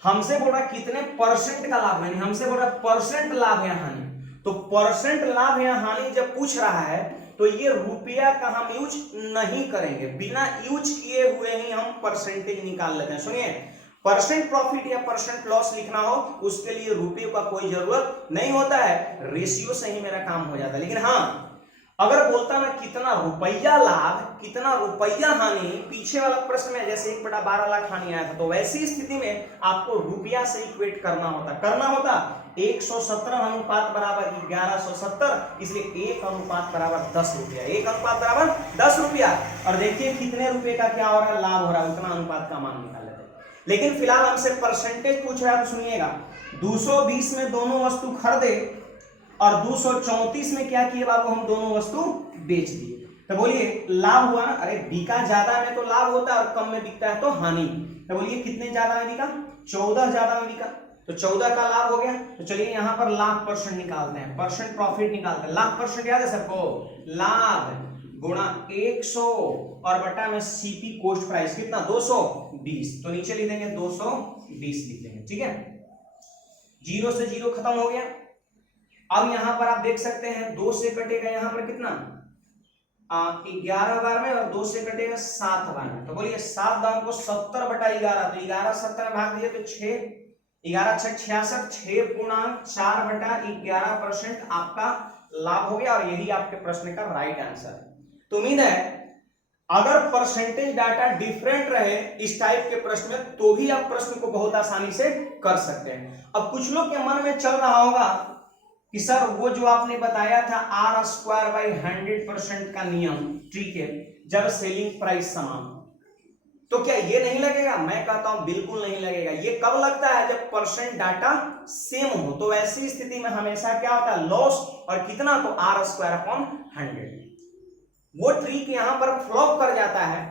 हमसे बोल रहा कितने परसेंट का लाभ है, हमसे बोल रहा परसेंट लाभ या हानि। तो परसेंट लाभ या हानि जब पूछ रहा है तो ये रुपया का हम यूज नहीं करेंगे, बिना यूज किए हुए ही हम परसेंटेज निकाल लेते हैं। सुनिए, परसेंट प्रॉफिट या परसेंट लॉस लिखना हो उसके लिए रुपये का कोई जरूरत नहीं होता है, रेशियो से ही मेरा काम हो जाता है। लेकिन हाँ, अगर बोलता मैं कितना रुपया लाभ कितना रुपया हानि, पीछे वाला प्रश्न में जैसे 1/12 लाख हानि आया था, तो वैसी स्थिति में आपको रुपया से इक्वेट करना होता 117 अनुपात बराबर 1170, इसलिए 1 अनुपात बराबर 10 रुपया, 1 अनुपात बराबर 10 रुपया। और देखिए कितने रुपए का क्या हो रहा है, लाभ हो रहा है, उतना अनुपात का मान निकाल लेते हैं। लेकिन फिलहाल हमसे परसेंटेज पूछ रहा है, तो सुनिएगा 220 में दोनों वस्तु खरीदे और 234 में क्या किए बाबू, हम दोनों वस्तु बेच दिए। तो बोलिए लाभ हुआ ना, अरे बिका ज्यादा में तो लाभ होता है और कम में बिकता है तो हानि। तो बोलिए कितने ज्यादा में बिका, 14 ज्यादा में बिका, तो 14 का लाभ हो गया। तो चलिए यहां पर लाख परसेंट निकालते हैं, परसेंट प्रॉफिट निकालते हैं। लाख परसेंट याद है सबको, लाभ गुणा 100 और बटा में सीपी कॉस्ट प्राइस कितना 220, तो नीचे लिख देंगे 220 लिख देंगे, ठीक है। जीरो से जीरो खत्म हो गया। अब यहां पर आप देख सकते हैं 2 से कटेगा यहां पर कितना 11 बार में, और 2 से कटेगा 7 बार में। तो बोलिए 7 दाम को 70/11, तो 11 70 में भाग दिए तो 6, 11 6 66, 6.4/11% आपका लाभ हो गया। और यही आपके प्रश्न का राइट आंसर है। तो उम्मीद है अगर परसेंटेज डाटा डिफरेंट रहे इस टाइप के प्रश्न में तो भी आप प्रश्न को बहुत आसानी से कर सकते हैं। अब कुछ लोग के मन में चल रहा होगा कि सर वो जो आपने बताया था R²/100% का नियम, ठीक है, जब सेलिंग प्राइस समान, तो क्या ये नहीं लगेगा? मैं कहता हूं बिल्कुल नहीं लगेगा। ये कब लगता है? जब परसेंट डाटा सेम हो। तो ऐसी स्थिति में हमेशा क्या होता है, लॉस, और कितना, तो R²/100। वो ट्रिक यहां पर फ्लॉप कर जाता है।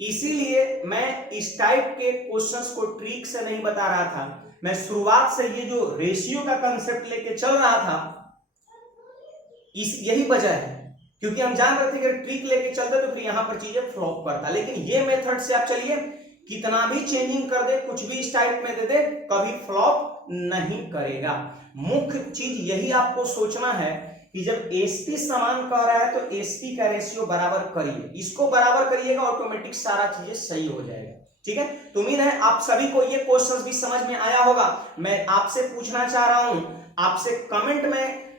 इसीलिए मैं इस टाइप के क्वेश्चंस को ट्रिक से नहीं बता रहा था, मैं शुरुआत से ये जो रेशियो का कंसेप्ट लेके चल रहा था, यही वजह है, क्योंकि हम जान रहे थे कि ट्रिक लेके चलते तो फिर यहां पर चीजें फ्लॉप करता। लेकिन ये मेथड से आप चलिए, कितना भी चेंजिंग कर दे, कुछ भी इस टाइप में दे दे, कभी फ्लॉप नहीं करेगा। मुख्य चीज यही आपको सोचना है कि जब एसपी समान कह रहा है तो एसपी का रेशियो बराबर करिए, इसको बराबर करिएगा, ऑटोमेटिक सारा चीजें सही हो जाएगा, ठीक है। तो उम्मीद है आप सभी को ये क्वेश्चंस भी समझ में आया होगा। मैं आपसे पूछना चाह रहा हूं, आपसे कमेंट में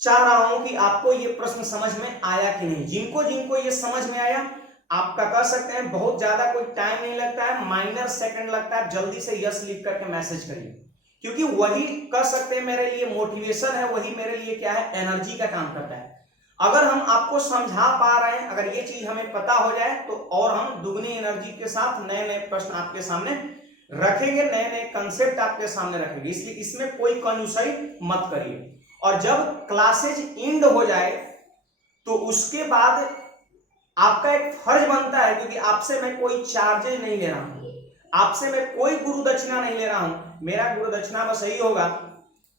चाह रहा हूं कि आपको ये प्रश्न समझ में आया कि नहीं। जिनको जिनको ये समझ में आया, आपका कर सकते हैं, बहुत ज्यादा कोई टाइम नहीं लगता है, माइनर सेकंड लगता है, जल्दी से यस लिख करके मैसेज करिए, क्योंकि वही कर सकते हैं मेरे लिए मोटिवेशन है, वही मेरे लिए क्या है, एनर्जी का काम करता है। अगर हम आपको समझा पा रहे हैं, अगर ये चीज हमें पता हो जाए, तो और हम दुगनी एनर्जी के साथ नए नए प्रश्न आपके सामने रखेंगे, नए नए कंसेप्ट आपके सामने रखेंगे। इसलिए इसमें कोई कंजूसाई मत करिए। और जब क्लासेज एंड हो जाए तो उसके बाद आपका एक फर्ज बनता है, क्योंकि आपसे मैं कोई चार्जेज नहीं ले रहा हूं, आपसे मैं कोई गुरु दक्षिणा नहीं ले रहा हूं। मेरा गुरु दक्षिणा बस यही होगा,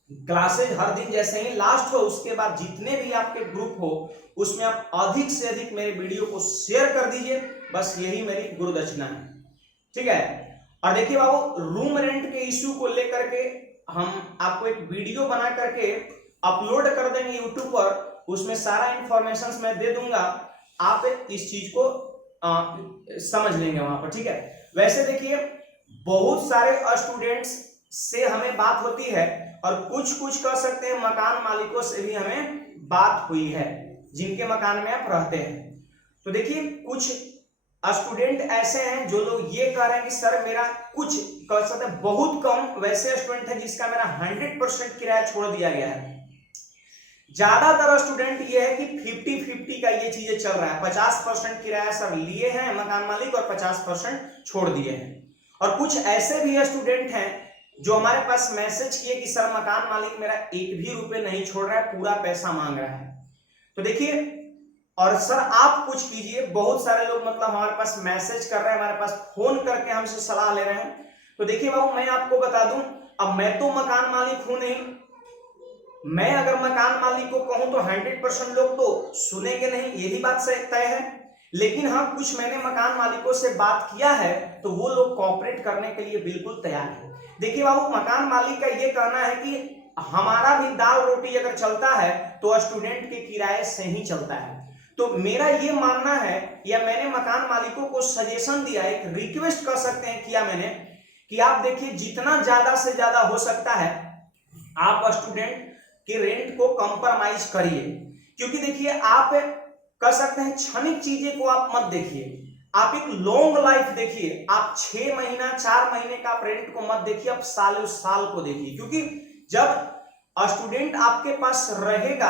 क्लासेज हर दिन जैसे ही लास्ट हो, उसके बाद जितने भी आपके ग्रुप हो उसमें आप अधिक से अधिक मेरे वीडियो को शेयर कर दीजिए, बस यही मेरी गुरु दक्षिणा है, ठीक है। और देखिए बाबू, रूम रेंट के इश्यू को लेकर के हम आपको एक वीडियो बना करके अपलोड कर देंगे यूट्यूब पर, उसमें सारा इंफॉर्मेशन मैं दे दूंगा, आप इस चीज को समझ लेंगे वहां पर, ठीक है। वैसे देखिए बहुत सारे स्टूडेंट्स से हमें बात होती है, और कुछ कह सकते हैं मकान मालिकों से भी हमें बात हुई है, जिनके मकान में आप रहते हैं। तो देखिए कुछ स्टूडेंट ऐसे हैं जो लोग ये कह रहे हैं कि सर मेरा कुछ कह सकते हैं बहुत कम वैसे स्टूडेंट है जिसका मेरा 100% किराया छोड़ दिया गया है। ज्यादातर स्टूडेंट ये है कि 50-50 का ये चीजें चल रहा है, 50% किराया सब लिए हैं मकान मालिक और 50% छोड़ दिए हैं। और कुछ ऐसे भी स्टूडेंट हैं जो हमारे पास मैसेज किए कि सर मकान मालिक मेरा एक भी रुपए नहीं छोड़ रहा है, पूरा पैसा मांग रहा है। तो देखिए, और सर आप कुछ कीजिए, बहुत सारे लोग मतलब हमारे पास मैसेज कर रहे हैं, हमारे पास फोन करके हमसे सलाह ले रहे हैं। तो देखिए बाबू, मैं आपको बता दूं, अब मैं तो मकान मालिक हूं नहीं, मैं अगर मकान मालिक को कहूं तो 100% लोग तो सुनेंगे नहीं, यही बात से तय है। लेकिन हाँ, कुछ मैंने मकान मालिकों से बात किया है तो वो लोग कॉपरेट करने के लिए बिल्कुल तैयार है। देखिए बाबू, मकान मालिक का ये कहना है कि हमारा भी दाल रोटी अगर चलता है तो स्टूडेंट के किराए से ही चलता है। तो मेरा ये मानना है, या मैंने मकान मालिकों को सजेशन दिया, एक रिक्वेस्ट कर सकते हैं किया मैंने, कि आप देखिए जितना ज्यादा से ज्यादा हो सकता है आप स्टूडेंट के रेंट को कंप्रोमाइज करिए। क्योंकि देखिए, आप कर सकते हैं क्षणिक चीजें को आप मत देखिए, आप एक लॉन्ग लाइफ देखिए। आप 6 महीना 4 महीने का आप रेंट को मत देखिए, आप सालों साल को देखिए। क्योंकि जब स्टूडेंट आपके पास रहेगा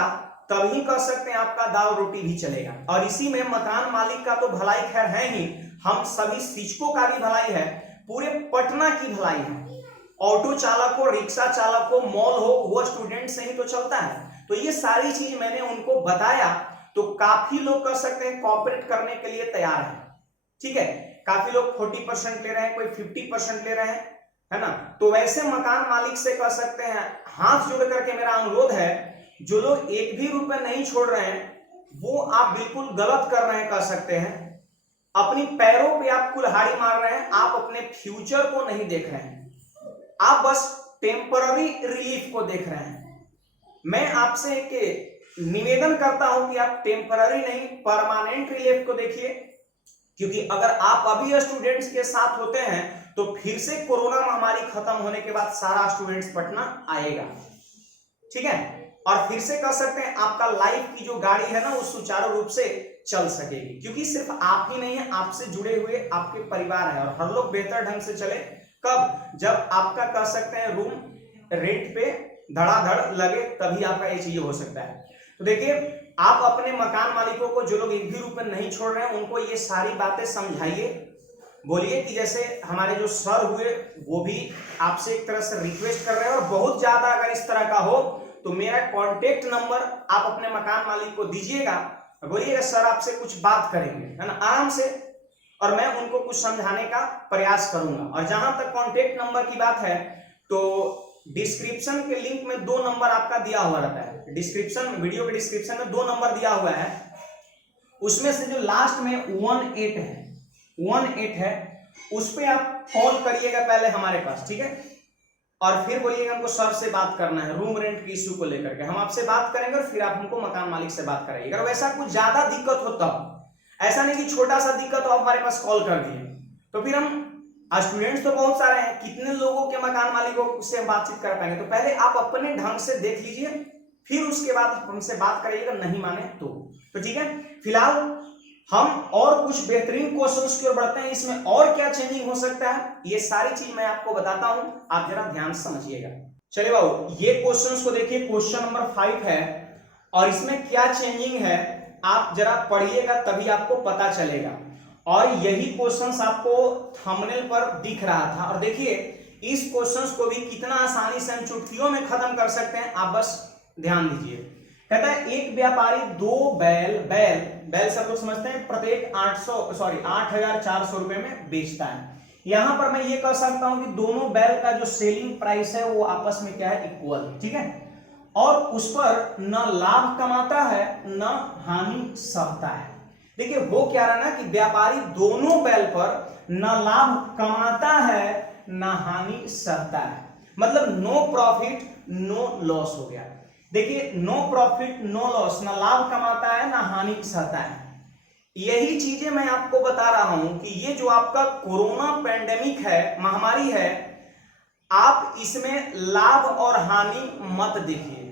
तभी कर सकते हैं आपका दाल रोटी भी चलेगा। और इसी में मकान मालिक का तो भलाई खैर है ही, हम सभी शिक्षकों का भी भलाई है, पूरे पटना की भलाई है। ऑटो चालक हो, रिक्शा चालक हो, मॉल हो, वो स्टूडेंट से ही तो चलता है। तो ये सारी चीज मैंने उनको बताया, तो काफी लोग कर सकते हैं कॉपरेट करने के लिए तैयार है। ठीक है, काफी लोग 40% ले रहे हैं, कोई 50% ले रहे हैं, है ना। तो वैसे मकान मालिक से कह सकते हैं, हाथ जोड़ करके मेरा अनुरोध है, जो लोग एक भी रुपए नहीं छोड़ रहे हैं वो आप बिल्कुल गलत कर रहे हैं, कह सकते हैं। अपनी पैरों पे आप कुल्हाड़ी मार रहे हैं, आप अपने फ्यूचर को नहीं देख रहे हैं, आप बस टेम्पररी रिलीफ को देख रहे हैं। मैं आपसे एक निवेदन करता हूं कि आप टेम्पररी नहीं, परमानेंट रिलीफ को देखिए। क्योंकि अगर आप अभी स्टूडेंट्स के साथ होते हैं तो फिर से कोरोना महामारी खत्म होने के बाद सारा स्टूडेंट्स पटना आएगा। ठीक है, और फिर से कह सकते हैं आपका लाइफ की जो गाड़ी है ना वो सुचारू रूप से चल सकेगी। क्योंकि सिर्फ आप ही नहीं है, आपसे जुड़े हुए आपके परिवार है, और हर लोग बेहतर ढंग से चले कब, जब आपका कह सकते हैं रूम रेंट पे धड़ाधड़ लगे, तभी आपका ये चीज हो सकता है। तो देखिए, आप अपने मकान मालिकों को, जो लोग एक भी रुपए नहीं छोड़ रहे हैं, उनको ये सारी बातें समझाइए। बोलिए कि जैसे हमारे जो सर हुए वो भी आपसे एक तरह से रिक्वेस्ट कर रहे हैं, और बहुत ज्यादा अगर इस तरह का हो तो मेरा कॉन्टेक्ट नंबर आप अपने मकान मालिक को दीजिएगा, बोलिएगा सर आपसे कुछ बात करेंगे, है ना, आराम से, और मैं उनको कुछ समझाने का प्रयास करूंगा। और जहां तक कॉन्टेक्ट नंबर की बात है, तो डिस्क्रिप्शन के लिंक में 2 नंबर आपका दिया हुआ रहता है। डिस्क्रिप्शन, वीडियो के डिस्क्रिप्शन में 2 नंबर दिया हुआ है, उसमें से जो लास्ट में 18 है, उस पे आप कॉल करिएगा पहले हमारे पास, ठीक है। और फिर बोलिएगा हमको सर से बात करना है रूम रेंट के इश्यू को लेकर के, हम आपसे बात करेंगे और फिर आप हमको मकान मालिक से बात कराइएगा। अगर वैसा कुछ ज्यादा दिक्कत हो तब, ऐसा नहीं कि छोटा सा दिक्कत हो आप हमारे पास कॉल कर दिए, तो फिर हम स्टूडेंट्स तो बहुत सारे हैं, कितने लोगों के मकान मालिकों से बातचीत कर पाएंगे। तो पहले आप अपने ढंग से देख लीजिए, फिर उसके बाद हमसे बात करिएगा, नहीं माने तो ठीक है। फिलहाल हम और कुछ बेहतरीन क्वेश्चंस की ओर बढ़ते हैं, इसमें और क्या चेंजिंग हो सकता है ये सारी चीज मैं आपको बताता हूं, आप जरा ध्यान से समझिएगा। चलिए बाबू, ये क्वेश्चंस को देखिए, क्वेश्चन नंबर 5 है, और इसमें क्या चेंजिंग है आप जरा पढ़िएगा, तभी आपको पता चलेगा। और यही क्वेश्चंस आपको थंबनेल पर दिख रहा था, और देखिए इस क्वेश्चंस को भी कितना आसानी से हम चुटकियों में खत्म कर सकते हैं, आप बस ध्यान दीजिए। कहता है एक व्यापारी 2 बैल सब लोग समझते हैं, प्रत्येक 8,400 रुपए में बेचता है। यहां पर मैं ये कह सकता हूं कि दोनों बैल का जो सेलिंग प्राइस है वो आपस में क्या है, इक्वल, ठीक है। और उस पर न लाभ कमाता है न हानि सहता है। देखिए हो क्या रहा ना कि व्यापारी दोनों बैल पर न लाभ कमाता है न हानि सहता है, मतलब नो प्रॉफिट नो लॉस हो गया। देखिए नो प्रॉफिट नो लॉस, न लाभ कमाता है न हानि सहता है। यही चीजें मैं आपको बता रहा हूं कि ये जो आपका कोरोना पैंडेमिक है, महामारी है, आप इसमें लाभ और हानि मत देखिए।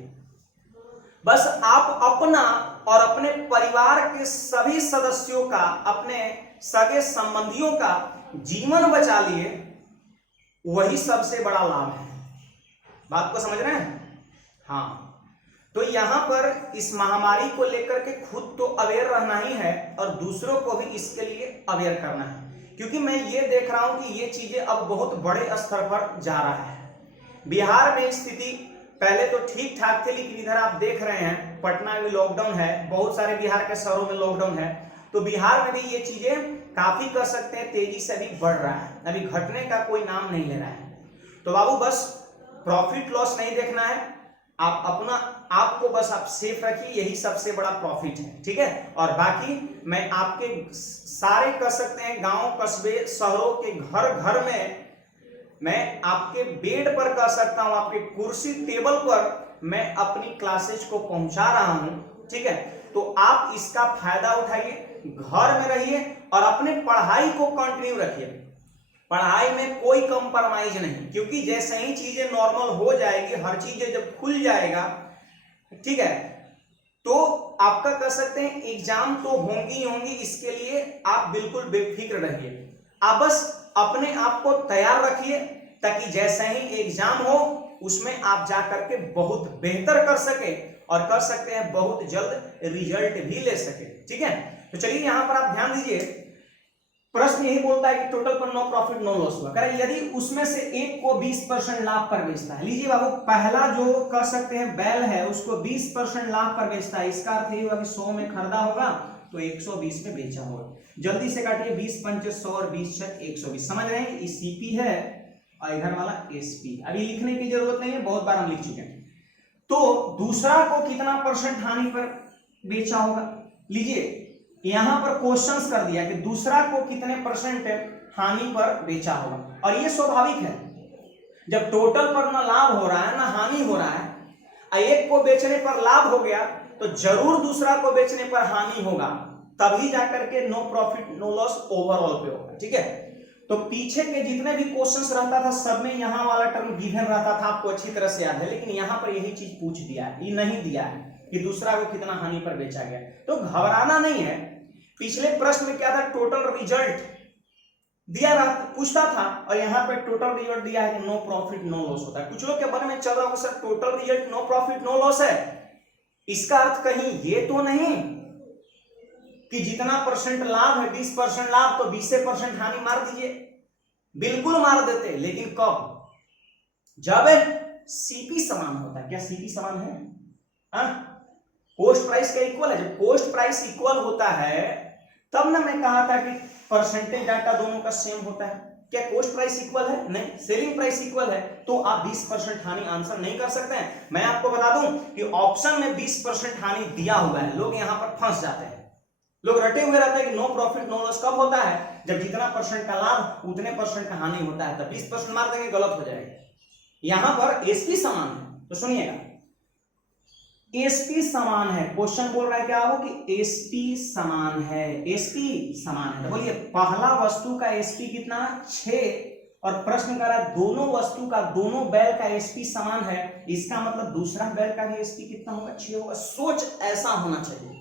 बस आप अपना और अपने परिवार के सभी सदस्यों का, अपने सगे संबंधियों का जीवन बचा लिए, वही सबसे बड़ा लाभ है। बात को समझ रहे हैं? हाँ, तो यहां पर इस महामारी को लेकर के खुद तो अवेयर रहना ही है और दूसरों को भी इसके लिए अवेयर करना है। क्योंकि मैं ये देख रहा हूं कि ये चीजें अब बहुत बड़े स्तर पर जा रहा है। बिहार में स्थिति पहले तो ठीक ठाक थी, लेकिन इधर आप देख रहे हैं पटना में लॉकडाउन है, बहुत सारे बिहार के शहरों में लॉकडाउन है, तो बिहार में भी ये चीजें काफी कर सकते हैं तेजी से अभी बढ़ रहा है, अभी घटने का कोई नाम नहीं ले रहा है। तो बाबू बस प्रॉफिट लॉस नहीं देखना है, आप अपना आपको बस आप सेफ रखिए, यही सबसे बड़ा प्रॉफिट है, ठीक है। और बाकी मैं आपके सारे कह सकते हैं गांव कस्बे शहरों के घर घर में, मैं आपके बेड पर कह सकता हूं, आपके कुर्सी टेबल पर मैं अपनी क्लासेज को पहुंचा रहा हूं, ठीक है। तो आप इसका फायदा उठाइए, घर में रहिए और अपने पढ़ाई को कंटिन्यू रखिए। पढ़ाई में कोई कंप्रोमाइज नहीं, क्योंकि जैसे ही चीजें नॉर्मल हो जाएगी, हर चीजें जब खुल जाएगा, ठीक है, तो आपका कह सकते हैं एग्जाम तो होंगी होंगी, इसके लिए आप बिल्कुल बेफिक्र रहिए। आप बस अपने आप को तैयार रखिए ताकि जैसे ही एग्जाम हो उसमें आप जाकर के बहुत बेहतर कर सके और कर सकते हैं बहुत जल्द रिजल्ट भी ले सके, ठीक है। तो चलिए यहां पर आप ध्यान दीजिए, प्रश्न यही बोलता है कि टोटल पर नो प्रॉफिट नो लॉस हुआ, करें यदि उसमें से एक को 20% लाभ पर बेचता है। लीजिए बाबू, पहला जो कह सकते हैं बैल है उसको 20% लाभ पर बेचता है, इसका अर्थ ये हुआ कि 100 में खरीदा होगा तो 120 में बेचा होगा। जल्दी से काटिए, 20 पंचे 100 और 20 छक 120। समझ रहे हैं, ये सीपी है और इधर वाला एसपी। अभी लिखने की जरूरत नहीं है, बहुत बार हम लिख चुके हैं। तो दूसरा को कितना परसेंट हानि पर बेचा होगा। लीजिए यहां पर क्वेश्चंस कर दिया कि दूसरा को कितने परसेंट हानि पर बेचा होगा, और ये स्वाभाविक है, जब टोटल पर ना लाभ हो रहा है ना हानि हो रहा है, एक को बेचने पर लाभ हो गया तो जरूर दूसरा को बेचने पर हानि होगा, तभी जाकर के no profit no loss overall पे होगा, ठीक है। तो पीछे के जितने भी क्वेश्चंस रहता था सब में यहां वाला टर्म गिवन रहता था, आपको अच्छी तरह से याद है, लेकिन यहां पर यही चीज पूछ दिया है, ये नहीं दिया है कि दूसरा को कितना हानि पर बेचा गया। तो घबराना नहीं है। पिछले प्रश्न में क्या था, टोटल रिजल्ट दिया रहा, पूछता था, और यहां पे टोटल रिजल्ट दिया है कि नो प्रॉफिट नो लॉस होता है। कुछ लोग के मन में चल रहा होगा sir total result no profit no loss है, इसका अर्थ कहीं ये तो नहीं कि जितना परसेंट लाभ है 20% लाभ तो 20% हानि मार दीजिए। बिल्कुल मार देते, लेकिन कब, जब सीपी समान होता है। क्या सीपी समान है? कोस्ट प्राइस का इक्वल है। जब कोस्ट प्राइस इक्वल होता है तब ना मैं कहा था कि परसेंटेज डाटा दोनों का सेम होता है। क्या कोस्ट प्राइस इक्वल है? नहीं। सेलिंग प्राइस इक्वल है तो आप 20% हानि आंसर नहीं कर सकते हैं। मैं आपको बता दूं कि ऑप्शन में 20% हानि दिया हुआ है, लोग यहां पर फंस जाते हैं, लोग रटे हुए रहते हैं कि नो प्रॉफिट नो लॉस कब होता है, जब जितना परसेंट का लाभ उतने परसेंट का हानि होता है, तब 20% मार देंगे, गलत हो जाएगा। यहां पर एसपी समान है, तो सुनिएगा, एसपी समान है। क्वेश्चन बोल रहा है क्या हो कि एसपी समान है, एसपी समान है। तो बोलिए पहला वस्तु का एसपी कितना, 6, और प्रश्न कर रहा है दोनों वस्तु का, दोनों बैल का एसपी समान है, इसका मतलब दूसरा बैल का भी एसपी कितना होगा, 6 होगा। सोच ऐसा होना चाहिए,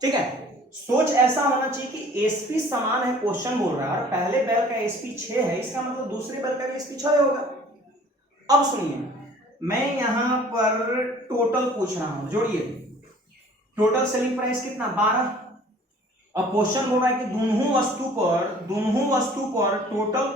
ठीक है, सोच ऐसा होना चाहिए कि एसपी समान है, क्वेश्चन बोल रहा है, और पहले बैल का एसपी 6 है, इसका मतलब दूसरे बैल का भी एसपी 6 होगा। अब सुनिए, मैं यहां पर टोटल पूछ रहा हूं, जोड़िए, टोटल सेलिंग प्राइस कितना, 12, और क्वेश्चन बोल रहा है कि दोनों वस्तु पर टोटल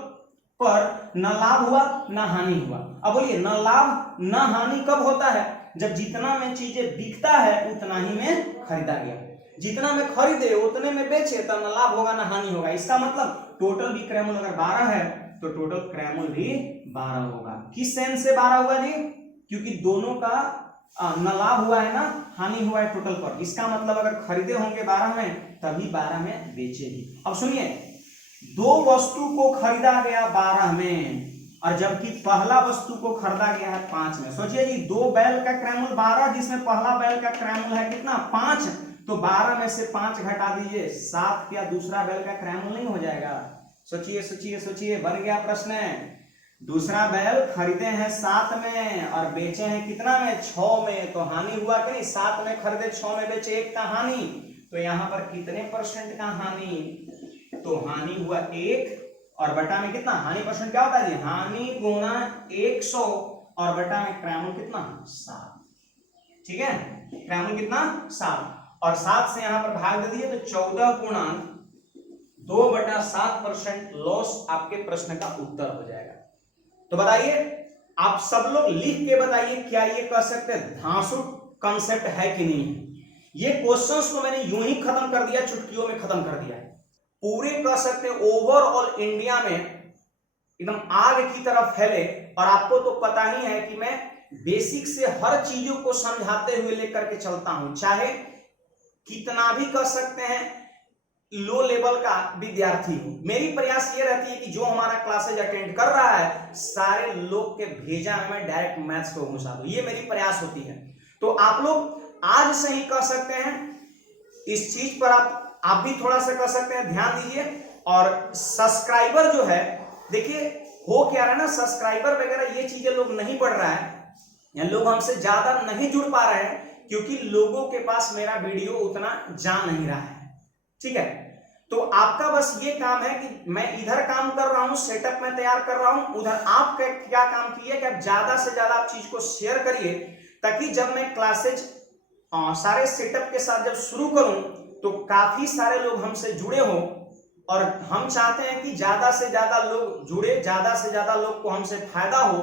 पर न लाभ हुआ न हानि हुआ। अब बोलिए न लाभ न हानि कब होता है, जब जितना में चीजें बिकता है उतना ही में खरीदा गया, जितना में खरीदे उतने में बेचे, तब न लाभ होगा न हानि होगा। इसका मतलब टोटल विक्रय मूल्य अगर 12 है तो टोटल क्रय मूल्य भी 12 होगा। किस सेंस से 12 हुआ जी, क्योंकि दोनों का न लाभ हुआ है ना हानि हुआ है टोटल पर, इसका मतलब अगर खरीदे होंगे 12 में तभी 12 में बेचे भी। अब सुनिए, दो वस्तु को खरीदा गया 12 में और जबकि पहला वस्तु को खरीदा गया है 5 में। सोचिए जी, दो बैल का क्रय मूल्य 12, जिसमें पहला बैल का क्रय मूल्य है कितना, 5, तो 12 में से 5 घटा दीजिए 7, क्या दूसरा बैल का क्रय मूल्य नहीं हो जाएगा? सोचिए सोचिए सोचिए, बन गया प्रश्न। दूसरा बैल खरीदे हैं 7 में और बेचे हैं कितना में, 6 में, तो हानि हुआ कि नहीं, 7 में खरीदे 6 में बेचे, 1 का हानि, तो यहां पर कितने परसेंट का हानि, तो हानि हुआ 1, और बटा में कितना, हानि परसेंट क्या होता है जी, हानि गुना 100, और बटा में क्रय मूल्य कितना, 7, ठीक है, क्रय मूल्य कितना, 7, और 7 से यहां पर भाग दे दिए तो 14.2/7% लॉस आपके प्रश्न का उत्तर हो जाएगा। तो बताइए, आप सब लोग लिख के बताइए, क्या ये कह सकते हैं धांसू कॉन्सेप्ट है कि नहीं? ये क्वेश्चंस को मैंने यूं ही खत्म कर दिया, चुटकियों में खत्म कर दिया। पूरे कह सकते हैं ओवरऑल इंडिया में एकदम आग की तरफ फैले, और आपको तो पता ही है कि मैं बेसिक से हर चीजों को समझाते हुए लेकर के चलता हूं, चाहे कितना भी कर सकते हैं लो लेवल का विद्यार्थी हो। मेरी प्रयास ये रहती है कि जो हमारा क्लासेज अटेंड कर रहा है सारे लोग के भेजा मैं डायरेक्ट मैथ्स को घुसा दूं, ये मेरी प्रयास होती है। तो आप लोग आज से ही कर सकते हैं इस चीज पर, आप भी थोड़ा सा कर सकते हैं, ध्यान दीजिए। और सब्सक्राइबर जो है, देखिए हो क्या रहा है ना, सब्सक्राइबर वगैरह ये चीजें लोग नहीं बढ़ रहा है, या लोग हमसे ज्यादा नहीं जुड़ पा रहे हैं क्योंकि लोगों के पास मेरा वीडियो उतना जा नहीं रहा है, ठीक है। तो आपका बस ये काम है कि मैं इधर काम कर रहा हूं, सेटअप में तैयार कर रहा हूं, उधर आप क्या काम किए कि आप ज्यादा से ज्यादा आप चीज को शेयर करिए, ताकि जब मैं क्लासेज सारे सेटअप के साथ जब शुरू करूं तो काफी सारे लोग हमसे जुड़े हों, और हम चाहते हैं कि ज्यादा से ज्यादा लोग जुड़े, ज्यादा से ज्यादा लोग को हमसे फायदा हो,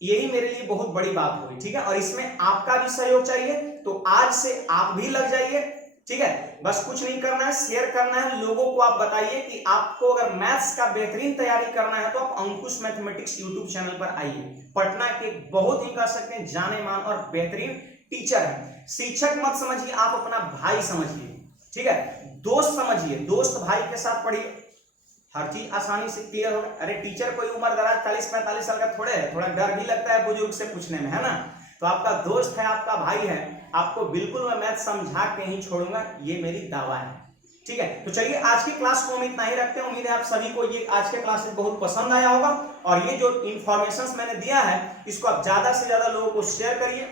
यही मेरे लिए बहुत बड़ी बात हुई, ठीक है। और इसमें आपका भी सहयोग चाहिए, तो आज से आप भी लग जाइए, ठीक है। बस कुछ नहीं करना है, शेयर करना है, लोगों को आप बताइए कि आपको अगर मैथ्स का बेहतरीन तैयारी करना है तो आप अंकुश मैथमेटिक्स यूट्यूब चैनल पर आइए। पटना के बहुत ही कह सकते हैं जाने मान और बेहतरीन टीचर है। शिक्षक मत समझिए, आप अपना भाई समझिए, ठीक है, दोस्त समझिए, दोस्त भाई के साथ पढ़िए, हर चीज आसानी से क्लियर होगा। अरे टीचर कोई उम्र दराज 40-45 साल का थोड़े है, थोड़ा डर भी लगता है बुजुर्ग से पूछने में, है ना। तो आपका दोस्त है, आपका भाई है, आपको बिल्कुल मैं मैथ समझा के ही छोड़ूंगा, ये मेरी दावा है, ठीक है। तो चलिए आज की क्लास को हम इतना ही रखते हैं। उम्मीद है आप सभी को ये आज के क्लासेस बहुत पसंद आया होगा, और ये जो इंफॉर्मेशन मैंने दिया है इसको आप ज्यादा से ज्यादा लोगों को शेयर करिए,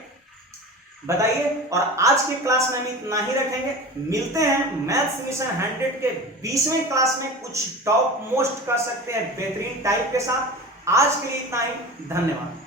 बताइए। और आज की क्लास में हम इतना ही रखेंगे, मिलते हैं मैथ्स मिशन 100 के 20वें क्लास में कुछ टॉप मोस्ट कर सकते हैं बेहतरीन टाइप के साथ। आज के लिए इतना ही, धन्यवाद।